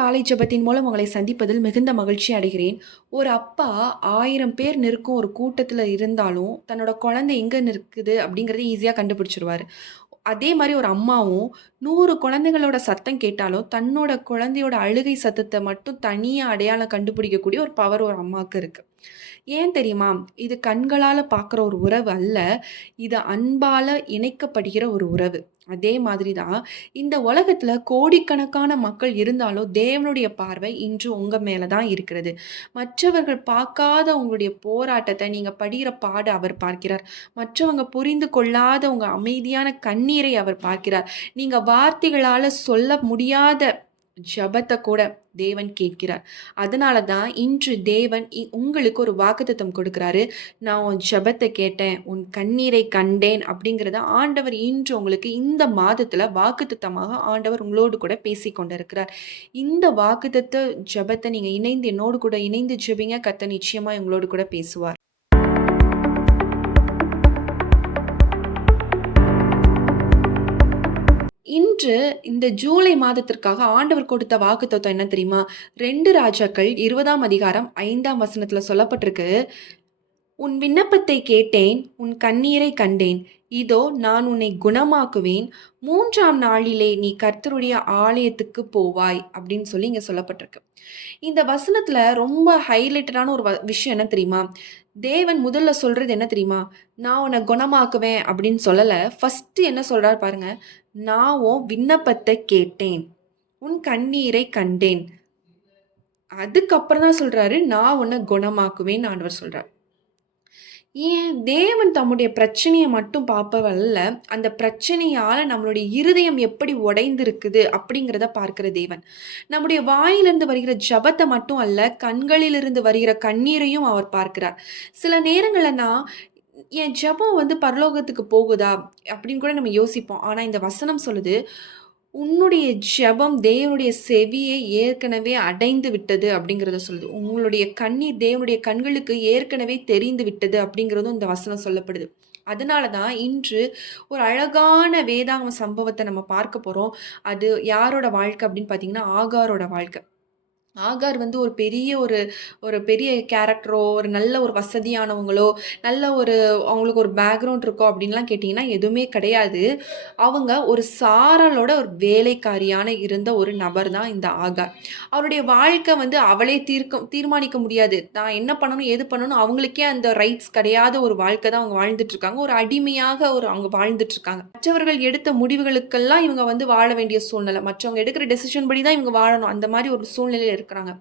காலை ஜெபத்தின் மூலம் உங்களை சந்திப்பதில் மிகுந்த மகிழ்ச்சி அடைகிறேன். ஒரு அப்பா 1000 பேர் நிற்கும் ஒரு கூட்டத்தில இருந்தாலும், தன்னோட குழந்தை எங்க நிற்குது அப்படிங்கிறத ஈஸியா கண்டுபிடிச்சுருவாரு. அதே மாரி ஒரு அம்மாவும் 100 குழந்தைகளோட சத்தம் கேட்டாலும், தன்னோட குழந்தையோட அழுகை சத்தத்த மட்டும் தனியா அடையாளம் கண்டுபிடிக்கக்கூடிய ஒரு பவர் ஒரு அம்மாவுக்கு இருக்கு. ஏன் தெரியுமா? இது கண்களால பார்க்குற ஒரு உறவு அல்ல. இது அன்பால இணைக்கப்படுகிற ஒரு உறவு. அதே மாதிரி தான் இந்த உலகத்துல கோடிக்கணக்கான மக்கள் இருந்தாலும், தேவனுடைய பார்வை இன்று உங்க மேல தான் இருக்கிறது. மற்றவர்கள் பார்க்காத உங்களுடைய போராட்டத்த நீங்க படுகிற பாட அவர் பார்க்கிறார். மற்றவங்க புரிந்து கொள்ளாத உங்க அமைதியான கண்ணீரை அவர் பார்க்கிறார். நீங்க வார்த்தைகளால சொல்ல முடியாத ஜெபத்த கூட தேவன் கேட்கிறார். அதனால தான் இன்று தேவன் உங்களுக்கு ஒரு வாக்குத்தத்தம் கொடுக்கிறாரு. நான் உன் ஜெபத்த கேட்டேன், உன் கண்ணீரை கண்டேன் அப்படிங்கிறத ஆண்டவர் இன்று உங்களுக்கு இந்த மாதத்துல வாக்குத்தத்தமாக ஆண்டவர் உங்களோடு கூட பேசிக் கொண்டிருக்கிறார். இந்த வாக்குத்தத்த ஜெபத்த நீங்க இணைந்து என்னோடு கூட இணைந்து ஜெபிங்க. கர்த்தர் நிச்சயமா உங்களோடு கூட பேசுவார். இன்று இந்த ஜூலை மாதத்திற்காக ஆண்டவர் கொடுத்த வாக்குத்தத்தம் என்ன தெரியுமா? 2 ராஜாக்கள் 20ஆம் அதிகாரம் 5ஆம் வசனத்துல சொல்லப்பட்டிருக்கு. உன் விண்ணப்பத்தை கேட்டேன், உன் கண்ணீரை கண்டேன். இதோ நான் உன்னை குணமாக்குவேன். 3ஆம் நாளிலே நீ கர்த்தருடைய ஆலயத்துக்கு போவாய் அப்படின்னு சொல்லி இங்க சொல்லப்பட்டிருக்கு. இந்த வசனத்துல ரொம்ப ஹைலைட்டடான ஒரு விஷயம் என்ன தெரியுமா? தேவன் முதல்ல சொல்றது என்ன தெரியுமா? நான் உன்னை குணமாக்குவேன் அப்படின்னு சொல்லல. ஃபர்ஸ்ட் என்ன சொல்றாரு பாருங்க. நான் உன் விண்ணப்பத்தை கேட்டேன், உன் கண்ணீரை கண்டேன். அதுக்கப்புறம் தான் சொல்றாரு, நான் உன்னை குணமாக்குவேன்னு ஆண்டவர் சொல்றார். ஏன் தேவன் தம்முடைய பிரச்சனையை மட்டும் பார்ப்பவல்ல, அந்த பிரச்சனையால நம்மளுடைய இருதயம் எப்படி உடைந்திருக்குது அப்படிங்கிறத பார்க்கிற தேவன். நம்முடைய வாயிலிருந்து வருகிற ஜெபத்தை மட்டும் அல்ல, கண்களிலிருந்து வருகிற கண்ணீரையும் அவர் பார்க்கிறார். சில நேரங்கள்ல நான் என் ஜெபம் பரலோகத்துக்கு போகுதா அப்படின்னு கூட நம்ம யோசிப்போம். ஆனா இந்த வசனம் சொல்லுது, உன்னுடைய ஜெபம் தேவனுடைய செவியை ஏற்கனவே அடைந்து விட்டது அப்படிங்கிறத சொல்லுது. உங்களுடைய கண்ணீர் தேவனுடைய கண்களுக்கு ஏற்கனவே தெரிந்து விட்டது அப்படிங்கிறதும் இந்த வசனம் சொல்லப்படுது. அதனால தான் இன்று ஒரு அழகான வேதாகம சம்பவத்தை நம்ம பார்க்க போறோம். அது யாரோட வாழ்க்கை அப்படின்னு பார்த்தீங்கன்னா, ஆகாரோட வாழ்க்கை. ஆகார் ஒரு பெரிய ஒரு ஒரு பெரிய கேரக்டரோ, ஒரு நல்ல ஒரு வசதியானவங்களோ, நல்ல ஒரு அவங்களுக்கு ஒரு பேக்ரவுண்ட் இருக்கோ அப்படின்லாம் கேட்டிங்கன்னா எதுவுமே கிடையாது. அவங்க ஒரு சாராளோட ஒரு வேலைக்காரியான இருந்த ஒரு நபர் தான் இந்த ஆகார். அவருடைய வாழ்க்கை அவளே தீர்மானிக்க முடியாது. நான் என்ன பண்ணணும், ஏது பண்ணணும் அவங்களுக்கே அந்த ரைட்ஸ் கிடையாத ஒரு வாழ்க்கை தான் அவங்க வாழ்ந்துட்டு இருக்காங்க. ஒரு அடிமையாக அவங்க வாழ்ந்துட்டு இருக்காங்க. மற்றவர்கள் எடுத்த முடிவுகளுக்கெல்லாம் இவங்க வாழ வேண்டிய சூழ்நிலை. மற்றவங்க எடுக்கிற டெசிஷன் படி தான் இவங்க வாழணும். அந்த மாதிரி ஒரு சூழ்நிலையில இருக்கிறாங்க.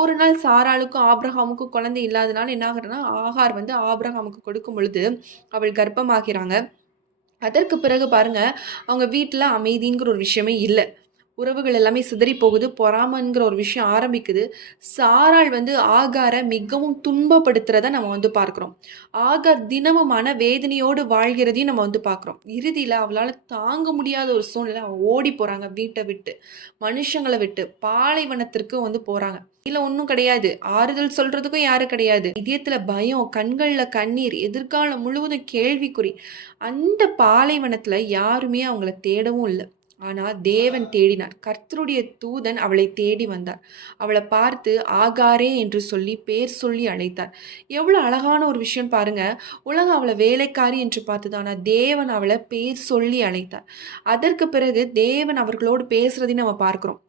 ஒரு நாள் சாராளுக்கும் ஆபிரகாமுக்கும் குழந்தை இல்லாதனால என்ன ஆகுதுன்னா, ஆகார் ஆபிரகாமுக்கு கொடுக்கும் பொழுது அவள் கர்ப்பமாகிறாங்க. அதற்கு பிறகு பாருங்க, அவங்க வீட்ல அமைதிங்கிற ஒரு விஷயமே இல்ல. உறவுகள் எல்லாமே சிதறி போகுது. பொறாமைங்கிற ஒரு விஷயம் ஆரம்பிக்குது. சாராள் ஆகார மிகவும் துன்பப்படுத்துறத நம்ம பார்க்கிறோம். ஆகார் தினமும் மனவேதனையோடு வாழ்கிறதையும் நம்ம பார்க்கிறோம். இறுதியில அவளால தாங்க முடியாத ஒரு சூழ்நிலை அவ ஓடி போறாங்க வீட்ட விட்டு. மனுஷங்கள விட்டு பாலைவனத்திற்கு போறாங்க. இல்ல ஒண்ணும் கிடையாது. ஆறுதல் சொல்றதுக்கும் யாரும் கிடையாது. இதயத்துல பயம், கண்கள்ல கண்ணீர், எதிர்காலம் முழுவதும் கேள்விக்குறி. அந்த பாலைவனத்துல யாருமே அவங்கள தேடவும் இல்ல. ஆனா தேவன் தேடினார். கர்த்தருடைய தூதன் அவளை தேடி வந்தார். அவளை பார்த்து ஆகாரே என்று சொல்லி பேர் சொல்லி அழைத்தார். எவ்வளவு அழகான ஒரு விஷயம் பாருங்க. உலகம் அவளை வேலைக்காரி என்று பார்த்தது. ஆனா தேவன் அவளை பேர் சொல்லி அழைத்தார். அதற்கு பிறகு தேவன் அவர்களோடு பேசுறதையும் நம்ம பார்க்கிறோம்.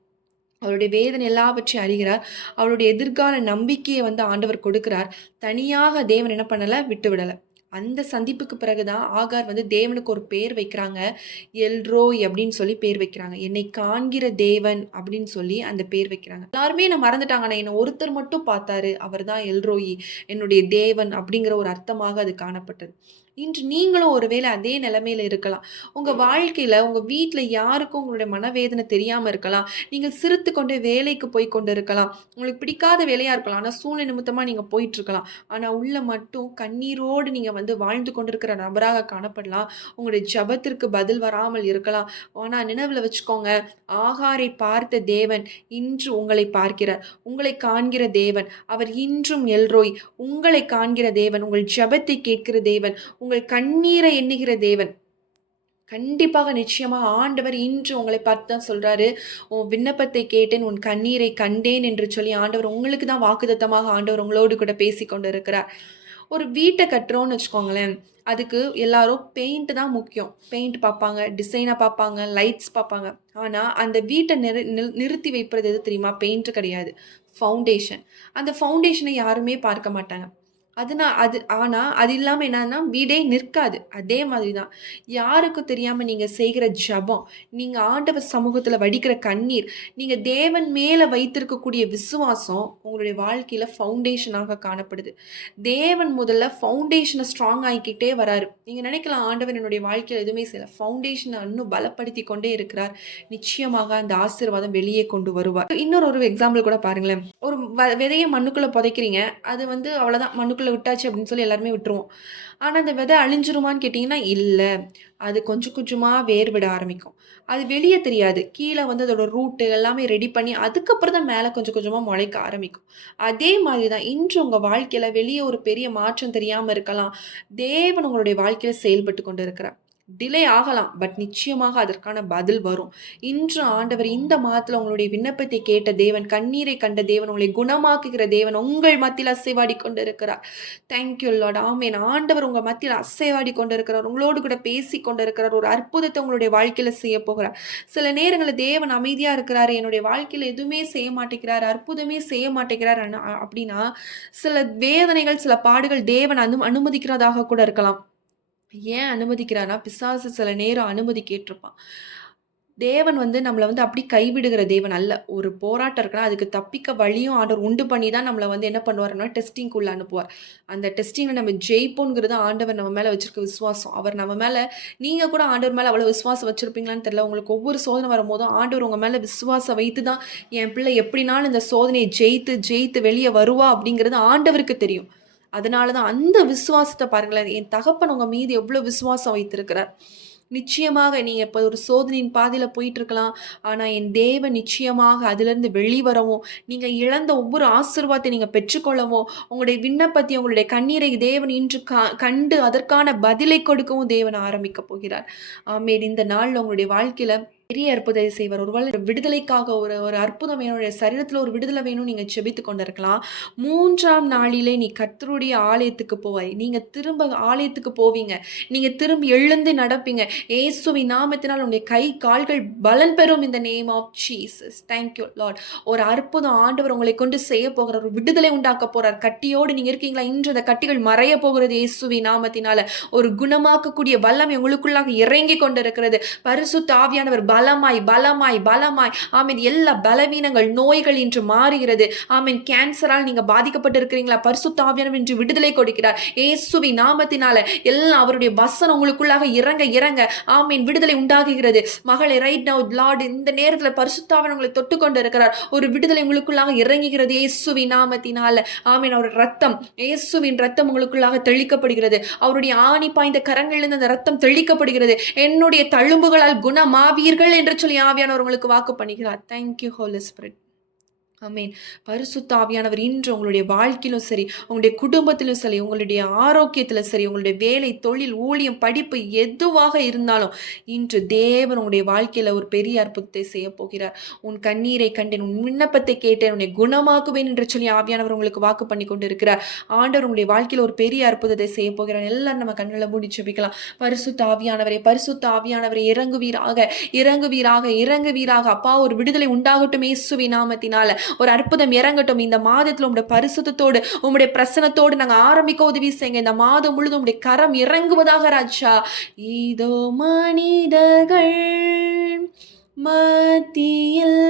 அவளுடைய வேதனை எல்லாவற்றையும் அறிகிறார். அவளுடைய எதிர்கால நம்பிக்கையை ஆண்டவர் கொடுக்கிறார். தனியாக தேவன் என்ன பண்ணல, விட்டு விடல. அந்த சந்திப்புக்கு பிறகுதான் ஆகார் தேவனுக்கு ஒரு பேர் வைக்கிறாங்க. எல்ரோய் அப்படின்னு சொல்லி பேர் வைக்கிறாங்க. என்னை காண்கிற தேவன் அப்படின்னு சொல்லி அந்த பேர் வைக்கிறாங்க. எல்லாருமே என்ன மறந்துட்டாங்க. ஆனா என்ன ஒருத்தர் மட்டும் பார்த்தாரு. அவர் தான் எல்ரோயி, என்னுடைய தேவன் அப்படிங்கிற ஒரு அர்த்தமாக அது காணப்பட்டது. இன்று நீங்களும் ஒருவேளை அதே நிலைமையில இருக்கலாம். உங்க வாழ்க்கையில உங்க வீட்ல யாருக்கும் உங்களுடைய மனவேதனை தெரியாம இருக்கலாம். நீங்கள் சிரித்து கொண்டே வேலைக்கு போய் கொண்டு இருக்கலாம். உங்களுக்கு பிடிக்காத வேலையா இருக்கலாம். ஆனா சூழ்நிலை நிமித்தமா நீங்க போயிட்டு இருக்கலாம். ஆனா உள்ள மட்டும் கண்ணீரோடு நீங்க வாழ்ந்து கொண்டிருக்கிற நபராக காணப்படலாம். உங்களுடைய ஜெபத்திற்கு பதில் வராமல் இருக்கலாம். ஆனா நினைவுல வச்சுக்கோங்க, ஆகாரை பார்த்த தேவன் இன்று உங்களை பார்க்கிறார். உங்களை காண்கிற தேவன். அவர் இன்றும் எல்ரோய். உங்களை காண்கிற தேவன். உங்கள் ஜெபத்தை கேட்கிற தேவன். உங்கள் கண்ணீரை எண்ணுகிற தேவன். கண்டிப்பாக, நிச்சயமா ஆண்டவர் இன்று உங்களை பார்த்து தான் சொல்றாரு. "உன் விண்ணப்பத்தை கேட்டேன், உன் கண்ணீரை கண்டேன்" என்று சொல்லி ஆண்டவர் உங்களுக்கு தான் வாக்குத்தத்தமாக ஆண்டவர் உங்களோடு கூட பேசிக் கொண்டிருக்கிறார். ஒரு வீட்ட கட்டுறோம்னு வச்சுக்கோங்களேன், அதுக்கு எல்லாரும் பெயிண்ட் தான் முக்கியம். பெயிண்ட் பார்ப்பாங்க, டிசைன பார்ப்பாங்க, லைட்ஸ் பார்ப்பாங்க. ஆனா, அந்த வீட்ட நிறுத்தி வைப்பது எது தெரியுமா? பெயிண்ட் கிடையாது. ஃபவுண்டேஷன். அந்த ஃபவுண்டேஷன யாருமே பார்க்க மாட்டாங்க. ஆனா, அது இல்லாம என்னன்னா, வீடே நிற்காது. அதே மாதிரி தான். யாருக்கும் தெரியாம நீங்க செய்கிற ஜெபம், நீங்க ஆண்டவர் சமூகத்துல வடிக்கிற கண்ணீர், நீங்க தேவன் மேல வைத்திருக்கக்கூடிய விசுவாசம், உங்களுடைய வாழ்க்கையில ஃபவுண்டேஷனாக காணப்படுது. தேவன் முதல்ல ஃபவுண்டேஷன ஸ்ட்ராங் ஆக்கிக்கிட்டே வராரு. நீங்க நினைக்கலாம், ஆண்டவர் என்னுடைய வாழ்க்கையில எதுவுமே செய்யல. ஃபவுண்டேஷன இன்னும் பலப்படுத்திக் கொண்டே இருக்கிறார். நிச்சயமாக அந்த ஆசீர்வாதம் வெளியே கொண்டு வருவார். ஒரு எக்ஸாம்பிள் கூட பாருங்களேன். ஒரு விதைய மண்ணுக்குள்ள புதைக்கிறீங்க. அது அவ்வளோதான் மண்ணுக்குள்ள விட்டாச்சு அப்படின்னு சொல்லி எல்லாருமே விட்டுருவோம். ஆனா, அந்த விதை அழிஞ்சிருமான்னு கேட்டீங்கன்னா, இல்ல. அது கொஞ்சம் கொஞ்சமா வேர் விட ஆரம்பிக்கும். அது வெளிய தெரியாது. கீழ அதோட ரூட் எல்லாமே ரெடி பண்ணி, அதுக்கப்புறம் தான் மேல கொஞ்சம் கொஞ்சமா முளைக்க ஆரம்பிக்கும். அதே மாதிரி தான் இன்று உங்க வாழ்க்கையில வெளிய ஒரு பெரிய மாற்றம் தெரியாம இருக்கலாம். தேவன் உங்களுடைய வாழ்க்கையில செயல்பட்டு கொண்டு இருக்கிறார். டிலே ஆகலாம். பட் நிச்சயமாக அதற்கான பதில் வரும். இன்று ஆண்டவர் இந்த மாதத்துல உங்களுடைய விண்ணப்பத்தை கேட்ட தேவன், கண்ணீரை கண்ட தேவன், உங்களை குணமாக்குகிற தேவன் உங்கள் மத்தியில அசைவாடி கொண்டிருக்கிறார். Thank you lord. ஆமென். ஆண்டவர் உங்க மத்தியில அசைவாடி கொண்டிருக்கிறார். உங்களோடு கூட பேசிக் கொண்டிருக்கிறார். ஒரு அற்புதத்தை உங்களுடைய வாழ்க்கையில செய்ய போகிறார். சில நேரங்கள்ல தேவன் அமைதியா இருக்கிறாரு. என்னுடைய வாழ்க்கையில எதுவுமே செய்ய மாட்டேங்கிறார். அற்புதமே செய்ய மாட்டேங்கிறார் அப்படின்னா, சில வேதனைகள், சில பாடுகள் தேவன் அனுமதிக்கிறதாக கூட இருக்கலாம். ஏன் அனுமதிக்கிறார்னா, பிசாசு சில நேரம் அனுமதி கேட்டிருப்பான். தேவன் நம்மள அப்படி கைவிடுகிற தேவன் அல்ல. ஒரு போராட்டம் இருக்குன்னா, அதுக்கு தப்பிக்க வழியும் ஆண்டவர் உண்டு பண்ணி தான் நம்மள என்ன பண்ணுவாருன்னா, டெஸ்டிங்குள்ள அனுப்புவார். அந்த டெஸ்டிங்ல நம்ம ஜெயிப்போம்ங்கிறது ஆண்டவர் நம்ம மேல வச்சிருக்க விசுவாசம். அவர் நம்ம மேல நீங்க கூட ஆண்டவர் மேல அவ்வளவு விசுவாசம் வச்சிருப்பீங்களான்னு தெரியல. உங்களுக்கு ஒவ்வொரு சோதனை வரும்போதும் ஆண்டவர் உங்க மேல விசுவாசம் வைத்து தான், என் பிள்ளை எப்படினாலும் இந்த சோதனையை ஜெயித்து ஜெயித்து வெளிய வருவா அப்படிங்கிறது ஆண்டவருக்கு தெரியும். அதனால தான் அந்த விசுவாசத்த பாருங்களேன், என் தகப்பன் உங்க மீது எவ்வளவு விசுவாசம் வைத்திருக்கிறார். நிச்சயமாக நீங்க இப்ப ஒரு சோதனையின் பாதையில போயிட்டு இருக்கலாம். ஆனா, என் தேவன் நிச்சயமாக அதிலிருந்து வெளிவரவும், நீங்க இழந்த ஒவ்வொரு ஆசீர்வாதத்தை நீங்க பெற்றுக்கொள்ளவும், உங்களுடைய விண்ணப்பத்தையும், உங்களுடைய கண்ணீரை தேவன் இன்று கண்டு அதற்கான பதிலை கொடுக்கவும் தேவன் ஆரம்பிக்கப் போகிறார். ஆமென். இந்த நாள்ல உங்களுடைய வாழ்க்கையில பெரிய அற்புதத்தை செய்வார். ஒருவேளை விடுதலைக்காக ஒரு ஒரு அற்புதம் வேணும், என்னுடைய சரீரத்துல ஒரு விடுதலை வேணும்னு நீங்க ஜெபித்துக் கொண்டிருக்கலாம். 3ஆம் நாளிலே நீ கர்த்தருடைய ஆலயத்துக்கு போவாய். நீங்க திரும்ப ஆலயத்துக்கு போவீங்க. நீங்க திரும்பி எழுந்து நடப்பீங்க. இயேசுவின் நாமத்தினால் உன்னுடைய கை, கால்கள் பலன் பெறும் in the name of Jesus. Thank you Lord. ஒரு அற்புதம் ஆண்டவர் உங்களை கொண்டு செய்ய போகிறார். ஒரு விடுதலை உண்டாக்க போறார். கட்டியோடு நீங்க இருக்கீங்களா? இன்று அந்த கட்டிகள் மறைய போகிறது இயேசுவின் நாமத்தினால. ஒரு குணமாக்கக்கூடிய வல்லமை உங்களுக்குள்ளாக இறங்கிக் கொண்டிருக்கிறது. பரிசுத்த ஆவியானவர் பலமாய் பலமாய் பலமாய் ஆமென். எல்லா பலவீனங்கள், நோய்கள் இன்று மாறுகிறது. ஆமென். கேன்சரால் நீங்க பாதிக்கப்பட்டிருக்கிறீங்களா? பரிசுத்த ஆவியானவர் இன்று விடுதலை கொடுக்கிறார். இயேசுவின் நாமத்தினால எல்லாம் அவருடைய வசனம் உங்களுக்குள்ளாக இறங்க இறங்க ஆமென் விடுதலை உண்டாகுகிறது. மகளே, ரைட் நவ் லார்ட் இந்த நேரத்துல பரிசுத்த ஆவியானவர் உங்களை தொட்டுக்கொண்டு இருக்கிறார். ஒரு விடுதலை உங்களுக்குள்ளாக இறங்குகிறது இயேசுவின் நாமத்தினால. ஆமென். அவருடைய ரத்தம், இயேசுவின் ரத்தம் உங்களுக்குள்ளாக தெளிக்கப்படுகிறது. அவருடைய ஆணி பாய்ந்த கரங்களிலிருந்து அந்த ரத்தம் தெளிக்கப்படுகிறது. என்னுடைய தழும்புகளால் குணமாவீர்கள் என்று சொல்லி ஆவியானவர் உங்களுக்கு வாக்கு பண்ணுகிறார். Thank you holy spirit. Amen. பரிசுத்த ஆவியானவர் இன்று உங்களுடைய வாழ்க்கையிலும் சரி, உங்களுடைய குடும்பத்திலும் சரி, உங்களுடைய ஆரோக்கியத்திலும் சரி, உங்களுடைய வேலை, தொழில், ஊழியம், படிப்பு எதுவாக இருந்தாலும் இன்று தேவன் உங்களுடைய வாழ்க்கையில ஒரு பெரிய அற்புதத்தை செய்ய போகிறார். உன் கண்ணீரை கண்டேன், உன் விண்ணப்பத்தை கேட்டேன், உன்னை குணமாக்குவேன் என்று சொல்லி ஆவியானவர் உங்களுக்கு வாக்கு பண்ணி கொண்டு இருக்கிறார். ஆண்டவர் உங்களுடைய வாழ்க்கையில ஒரு பெரிய அற்புதத்தை செய்ய போகிறார். எல்லாரும் நம்ம கண்களை மூடி ஜெபிக்கலாம். பரிசுத்த ஆவியானவரே, பரிசுத்த ஆவியானவரே, இறங்குவீராக, இறங்குவீராக, இறங்குவீராக. அப்பா, ஒரு விடுதலை உண்டாகட்டும் இயேசுவின் நாமத்தினால. ஒரு அற்புதம் இறங்கட்டும். இந்த மாதத்துல உங்களுடைய பரிசுத்தத்தோடு, உங்களுடைய பிரசனத்தோடு நாங்க ஆரம்பிக்க உதவி செய்யுங்க. இந்த மாதம் முழுதும் உங்களுடைய கரம் இறங்குவதாக ராஜா. இதோ மனிதர்கள் மத்தியில்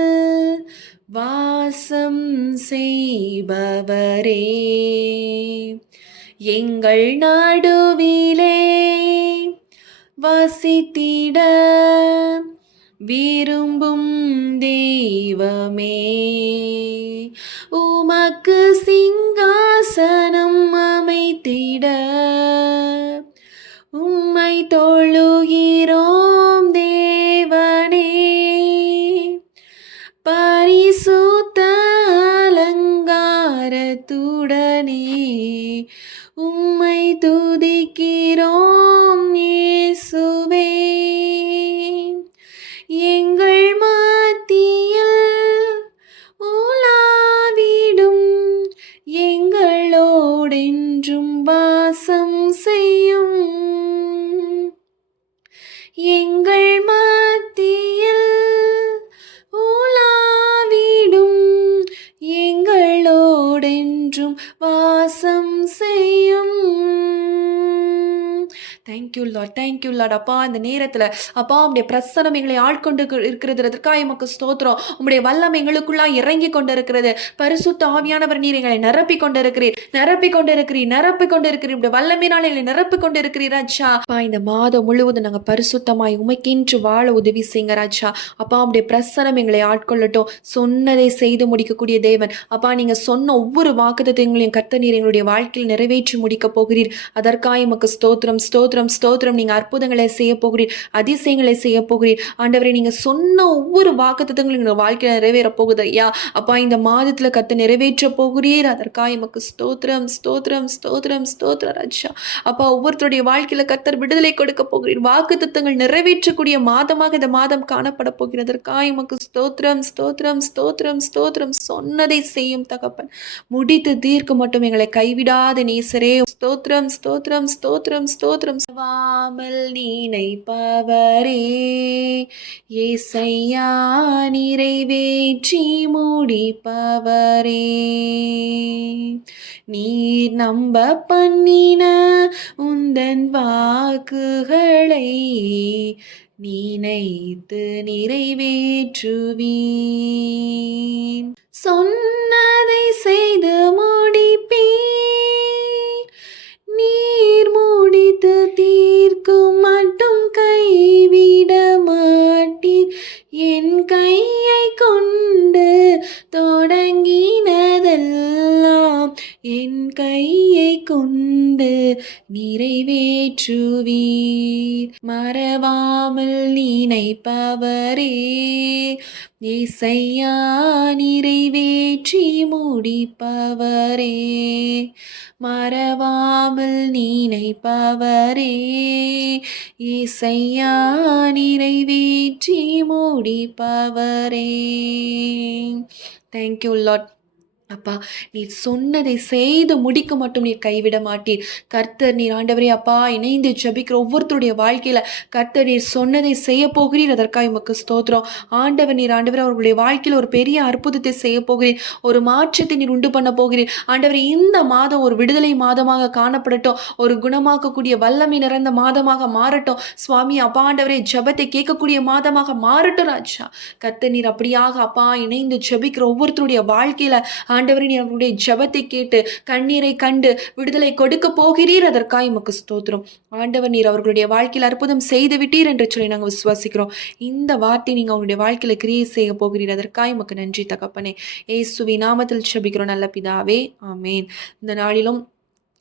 வாசம் செய்பவரே, எங்கள் நடுவிலே வசித்திட விரும்பும் தெய்வமே, உமக்கு சிங்காசனம் அமைத்திட உம்மை தொழுகிறோம் தேவனே. பரிசுத்த அலங்காரத்துடனே உம்மை துதிக்கிறோம் இயேசுவே. வாசம் செய்யும். Thank you Lord, thank you Lord. அப்பா இந்த நேரத்தில் அப்பா உம்முடைய பிரசனம் எங்களை ஆட்கொண்டு இருக்கிறதற்காக எமக்கு ஸ்தோத்திரம். உம்முடைய வல்லமை எங்களுக்குள்ளாய் இறங்கி கொண்டிருக்கிறது. பரிசுத்த ஆவியானவர் நீர் எங்களை நிரப்பி கொண்டிருக்கிறீர், நிரப்பி கொண்டிருக்கிறீர், நிரப்பி கொண்டிருக்கிறீர். உம்முடைய வல்லமையினால் எங்களை நிரப்பி கொண்டிருக்கிறீர் ராஜா. அப்பா இந்த மாதம் முழுவதும் நாங்கள் பரிசுத்தமாய் உமைக்கென்று வாழ உதவி செய்யுங்க ராஜா. அப்பா உம்முடைய பிரசனம் எங்களை ஆட்கொள்ளட்டும். சொன்னதை செய்து முடிக்கக்கூடிய தேவன். அப்பா நீங்க சொன்ன ஒவ்வொரு வாக்குத்தத்தங்களையும் கர்த்தர் நீர் எங்களுடைய வாழ்க்கையில் நிறைவேற்றி முடிக்க போகிறீர். அதற்காக எமக்கு ஸ்தோத்திரம், ஸ்தோத்திரம், ஸ்தோத்திரம். நீங்க அற்புதங்களை செய்ய போகிறீர், அதிசயங்களை செய்ய போகிறீர். ஆண்டவரே நீங்க சொன்ன ஒவ்வொரு வாக்குத்தத்தங்களும் எங்க வாழ்க்கையில நிறைவேற போகுது ஐயா. அப்பா இந்த மாதத்துல கர்த்தர் நிறைவேற்ற போகிறீர். அதற்காக எமக்கு ஸ்தோத்திரம், ஸ்தோத்திரம், ஸ்தோத்திரம், ஸ்தோத்திரம் ராஜா. அப்பா ஒவ்வொருத்தருடைய வாழ்க்கையில கர்த்தர் விடுதலை கொடுக்க போகிறீர். வாக்குத்தத்தங்கள் நிறைவேற்றக்கூடிய மாதமாக இந்த மாதம் காணப்பட போகிறதற்காக எமக்கு ஸ்தோத்திரம், ஸ்தோத்திரம், ஸ்தோத்திரம், ஸ்தோத்திரம். சொன்னதை செய்யும் தகப்பன், முடித்து தீர்க்க மட்டும் எங்களை கைவிடாத நேசரே. ஸ்தோத்திரம், ஸ்தோத்திரம், ஸ்தோத்திரம், ஸ்தோத்திரம். வாமல் நினைப்பவரே ஏசையா, நிறைவேற்றி முடிப்பவரே, நீர் நம்ப பண்ணின உந்தன் வாக்குகளை நினைத்து நிறைவேற்றுவீர். சொன்னதை செய்து முடிப்பீர், நீர் முடித்து தீர்க்கும் மட்டும் கைவிட மாட்டீர். என் கையை கொண்டு தொடங்கினதெல்லாம் என் கையை கொண்டு நிறைவேற்றுவீர். மறவாமல் நினைப்பவரே ஏசையா, நிறைவேற்றி முடிப்பவரே, மறவாமல் நினைப்பவரே ஏசையா, நிறைவேற்றி முடிப்பவரே. Thank you Lord. அப்பா நீர் சொன்னதை செய்து முடிக்க மட்டும் நீர் கைவிட மாட்டீர். கர்த்தர் நீர் ஆண்டவரே அப்பா இணைந்து ஜெபிக்கிற ஒவ்வொருத்தருடைய வாழ்க்கையில கர்த்தர் நீர் சொன்னதை செய்ய போகிறீர். அதற்காக உமக்கு ஸ்தோத்திரம். ஆண்டவர் நீர் ஆண்டவர் அவர்களுடைய வாழ்க்கையில் ஒரு பெரிய அற்புதத்தை செய்ய போகிறீர். ஒரு மாற்றத்தை நீர் உண்டு பண்ண போகிறீர். ஆண்டவரே இந்த மாதம் ஒரு விடுதலை மாதமாக காணப்படட்டும். ஒரு குணமாக்கக்கூடிய வல்லமை நிறைந்த மாதமாக மாறட்டும் சுவாமி. அப்பா ஆண்டவரே ஜெபத்தை கேட்கக்கூடிய மாதமாக மாறட்டும் ராஜா. கர்த்தர் நீர் அப்படியாக அப்பா இணைந்து ஜெபிக்கிற ஒவ்வொருத்தருடைய வாழ்க்கையில ஆண்டவரே நீர் அவருடைய ஜெபத்தை கேட்டு கண்ணீரை கண்டு விடுதலை கொடுக்க போகிறீர். அதற்காக உமக்கு ஸ்தோத்திரம். ஆண்டவர் நீர் அவர்களுடைய வாழ்க்கையில் அற்புதம் செய்து விட்டீர் என்று சொல்லி நாங்கள் விசுவாசிக்கிறோம். இந்த வார்த்தை நீங்க அவங்களுடைய வாழ்க்கையில கிரியை செய்ய போகிறீர். அதற்காக உமக்கு நன்றி தகப்பனே. இயேசுவின் நாமத்தில் ஜெபிக்கிறோம் நல்ல பிதாவே, ஆமேன். இந்த நாளிலும்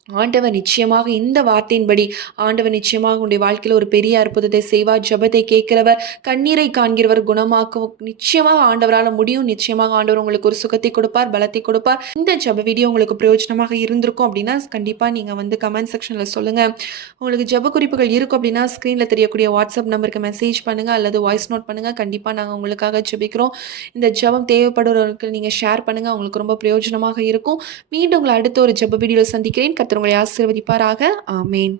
ஆண்டவர் நிச்சயமாக இந்த வார்த்தையின்படி ஆண்டவர் நிச்சயமாக உங்களுடைய வாழ்க்கையில் ஒரு பெரிய அற்புதத்தை செய்வார். ஜெபத்தை கேட்கிறவர், கண்ணீரை காண்கிறவர், குணமாக்கும் நிச்சயமாக ஆண்டவரால் முடியும். நிச்சயமாக ஆண்டவர் உங்களுக்கு ஒரு சுகத்தை கொடுப்பார், பலத்தை கொடுப்பார். இந்த ஜெப வீடியோ உங்களுக்கு பிரயோஜனமாக இருந்திருக்கும் அப்படின்னா கண்டிப்பாக நீங்கள் கமெண்ட் செக்ஷனில் சொல்லுங்கள். உங்களுக்கு ஜெப குறிப்புகள் இருக்கும் அப்படின்னா ஸ்க்ரீனில் தெரியக்கூடிய வாட்ஸ்அப் நம்பருக்கு மெசேஜ் பண்ணுங்கள் அல்லது வாய்ஸ் நோட் பண்ணுங்கள். கண்டிப்பாக நாங்கள் உங்களுக்காக ஜெபிக்கிறோம். இந்த ஜெபம் தேவைப்படுறவர்களுக்கு நீங்கள் ஷேர் பண்ணுங்கள், உங்களுக்கு ரொம்ப பிரயோஜனமாக இருக்கும். மீண்டும் உங்களை அடுத்த ஒரு ஜெப வீடியோவில் சந்திக்கிறேன். கர்த்தர் உங்களை ஆசீர்வதிப்பாராக. ஆமேன்.